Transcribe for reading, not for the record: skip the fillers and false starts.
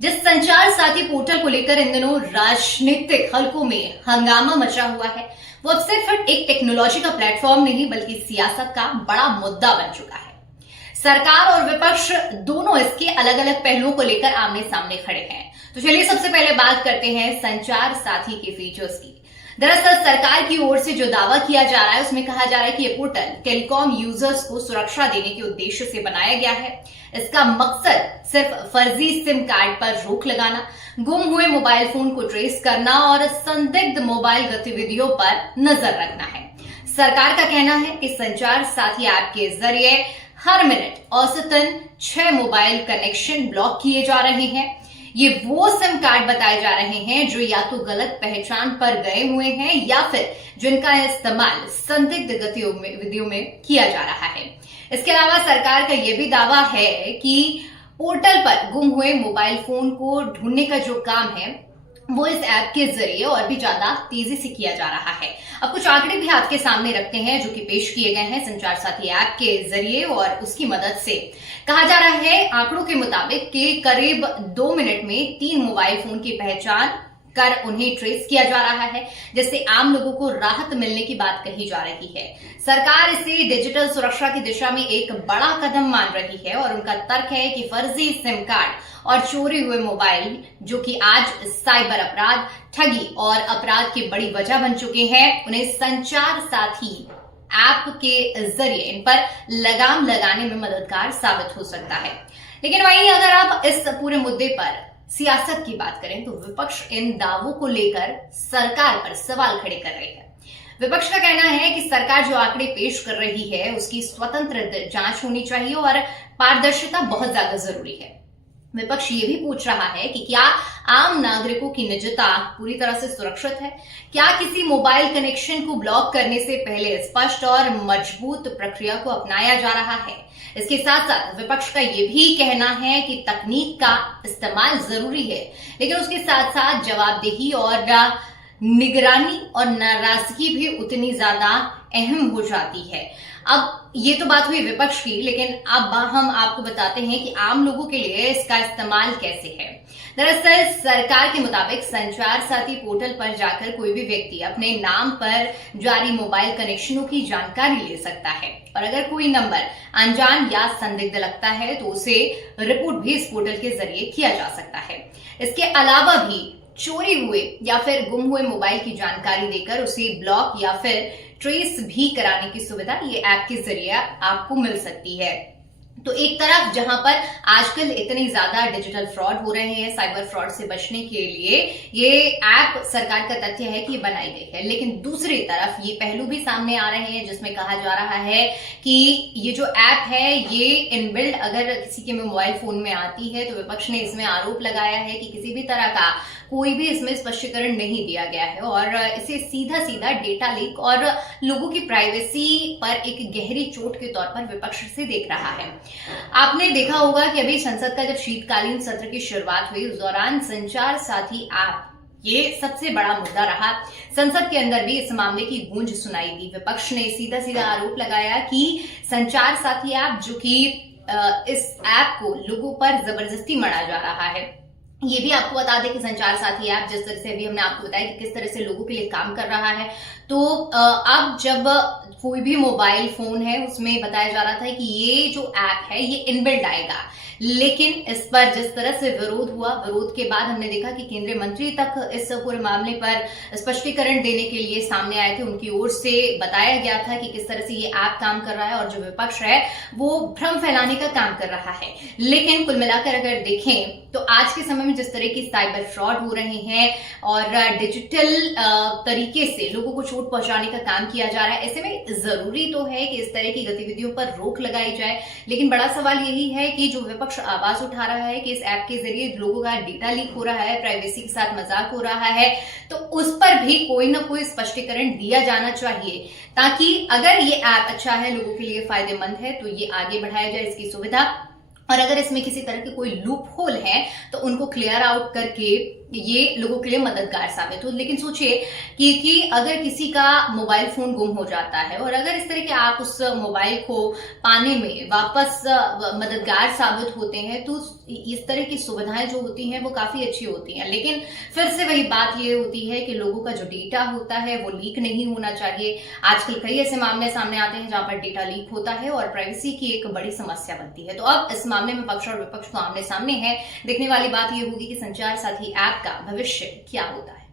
जिस संचार साथी पोर्टल को लेकर इन दिनों राजनीतिक हलकों में हंगामा मचा हुआ है, वो अब सिर्फ एक टेक्नोलॉजी का प्लेटफॉर्म नहीं बल्कि सियासत का बड़ा मुद्दा बन चुका है। सरकार और विपक्ष दोनों इसके अलग अलग पहलुओं को लेकर आमने सामने खड़े हैं। तो चलिए सबसे पहले बात करते हैं संचार साथी के फीचर्स की। दरअसल सरकार की ओर से जो दावा किया जा रहा है उसमें कहा जा रहा है कि ये पोर्टल टेलीकॉम यूजर्स को सुरक्षा देने के उद्देश्य से बनाया गया है। इसका मकसद सिर्फ फर्जी सिम कार्ड पर रोक लगाना, गुम हुए मोबाइल फोन को ट्रेस करना और संदिग्ध मोबाइल गतिविधियों पर नजर रखना है। सरकार का कहना है कि संचार साथी ऐप के जरिए हर मिनट औसतन 6 मोबाइल कनेक्शन ब्लॉक किए जा रहे हैं। ये वो सिम कार्ड बताए जा रहे हैं जो या तो गलत पहचान पर गए हुए हैं या फिर जिनका इस्तेमाल संदिग्ध गतिविधियों में किया जा रहा है। इसके अलावा सरकार का यह भी दावा है कि पोर्टल पर गुम हुए मोबाइल फोन को ढूंढने का जो काम है वो इस ऐप के जरिए और भी ज्यादा तेजी से किया जा रहा है। अब कुछ आंकड़े भी आपके सामने रखते हैं जो कि पेश किए गए हैं संचार साथी ऐप के जरिए और उसकी मदद से। कहा जा रहा है आंकड़ों के मुताबिक कि करीब 2 मिनट में 3 मोबाइल फोन की पहचान कर उन्हें ट्रेस किया जा रहा है, जिससे आम लोगों को राहत मिलने की बात कही जा रही है। सरकार इसे डिजिटल सुरक्षा की दिशा में एक बड़ा कदम मान रही है और उनका तर्क है कि फर्जी सिम कार्ड और चोरी हुए मोबाइल जो कि आज साइबर अपराध, ठगी और अपराध की बड़ी वजह बन चुके हैं, उन्हें संचार साथी ऐप के जरिए इन पर लगाम लगाने में मददगार साबित हो सकता है। लेकिन वहीं अगर आप इस पूरे मुद्दे पर सियासत की बात करें तो विपक्ष इन दावों को लेकर सरकार पर सवाल खड़े कर रही है। विपक्ष का कहना है कि सरकार जो आंकड़े पेश कर रही है उसकी स्वतंत्र जांच होनी चाहिए और पारदर्शिता बहुत ज्यादा जरूरी है। विपक्ष ये भी पूछ रहा है कि क्या आम नागरिकों की निजता पूरी तरह से सुरक्षित है? क्या किसी मोबाइल कनेक्शन को ब्लॉक करने से पहले स्पष्ट और मजबूत प्रक्रिया को अपनाया जा रहा है? इसके साथ साथ विपक्ष का ये भी कहना है कि तकनीक का इस्तेमाल जरूरी है, लेकिन उसके साथ साथ जवाबदेही और निगरानी और नाराजगी भी उतनी ज्यादा अहम हो जाती है। अब ये तो बात हुई विपक्ष की, लेकिन अब हम आपको बताते हैं कि आम लोगों के लिए इसका इस्तेमाल कैसे है। दरअसल सरकार के मुताबिक संचार साथी पोर्टल पर जाकर कोई भी व्यक्ति अपने नाम पर जारी मोबाइल कनेक्शनों की जानकारी ले सकता है और अगर कोई नंबर अनजान या संदिग्ध लगता है तो उसे रिपोर्ट भी इस पोर्टल के जरिए किया जा सकता है। इसके अलावा भी चोरी हुए या फिर गुम हुए मोबाइल की जानकारी देकर उसे ब्लॉक या फिर ट्रेस भी कराने की सुविधा ये ऐप के जरिए आपको मिल सकती है। तो एक तरफ जहां पर आजकल इतने ज्यादा डिजिटल फ्रॉड हो रहे हैं, साइबर फ्रॉड से बचने के लिए ये ऐप सरकार का तथ्य है कि ये बनाई गई है, लेकिन दूसरी तरफ ये पहलू भी सामने आ रहे हैं जिसमें कहा जा रहा है कि ये जो ऐप है ये इनबिल्ड अगर किसी के मोबाइल फोन में आती है तो विपक्ष ने इसमें आरोप लगाया है कि किसी भी तरह का कोई भी इसमें स्पष्टीकरण नहीं दिया गया है और इसे सीधा सीधा डेटा लीक और लोगों की प्राइवेसी पर एक गहरी चोट के तौर पर विपक्ष से देख रहा है। आपने देखा होगा कि अभी संसद का जब शीतकालीन सत्र की शुरुआत हुई उस दौरान संचार साथी ऐप ये सबसे बड़ा मुद्दा रहा। संसद के अंदर भी इस मामले की गूंज सुनाई दी। विपक्ष ने सीधा सीधा आरोप लगाया कि संचार साथी ऐप जो कि इस ऐप को लोगों पर जबरदस्ती मढ़ा जा रहा है। ये भी आपको बता दें कि संचार साथी ऐप जिस तरह से अभी हमने आपको बताया कि किस तरह से लोगों के लिए काम कर रहा है, तो अब जब कोई भी मोबाइल फोन है उसमें बताया जा रहा था कि ये जो ऐप है ये इनबिल्ट आएगा, लेकिन इस पर जिस तरह से विरोध हुआ, विरोध के बाद हमने देखा कि केंद्रीय मंत्री तक इस पूरे मामले पर स्पष्टीकरण देने के लिए सामने आए थे। उनकी ओर से बताया गया था कि किस तरह से ये ऐप काम कर रहा है और जो विपक्ष है वो भ्रम फैलाने का काम कर रहा है। लेकिन कुल मिलाकर अगर देखें तो आज के समय में जिस तरह की साइबर फ्रॉड हो रहे हैं और डिजिटल तरीके से लोगों को चोट पहुंचाने का काम किया जा रहा है, ऐसे में जरूरी तो है कि इस तरह की गतिविधियों पर रोक लगाई जाए। लेकिन बड़ा सवाल यही है कि जो विपक्ष आवाज उठा रहा है कि इस ऐप के जरिए लोगों का डेटा लीक हो रहा है, प्राइवेसी के साथ मजाक हो रहा है, तो उस पर भी कोई ना कोई स्पष्टीकरण दिया जाना चाहिए ताकि अगर ये ऐप अच्छा है, लोगों के लिए फायदेमंद है, तो ये आगे बढ़ाया जाए इसकी सुविधा। और अगर इसमें किसी तरह के कोई लूप होल है तो उनको क्लियर आउट करके ये लोगों के लिए मददगार साबित हो। लेकिन सोचिए कि अगर किसी का मोबाइल फोन गुम हो जाता है और अगर इस तरह के आप उस मोबाइल को पाने में वापस मददगार साबित होते हैं, तो इस तरह की सुविधाएं जो होती हैं वो काफी अच्छी होती हैं। लेकिन फिर से वही बात ये होती है कि लोगों का जो डेटा होता है वो लीक नहीं होना चाहिए। आजकल कई ऐसे मामले सामने आते हैं जहां पर डेटा लीक होता है और प्राइवेसी की एक बड़ी समस्या बनती है। तो अब इस मामले में पक्ष और विपक्ष तो आमने सामने है। देखने वाली बात यह होगी कि संचार साथी ऐप का भविष्य क्या होता है।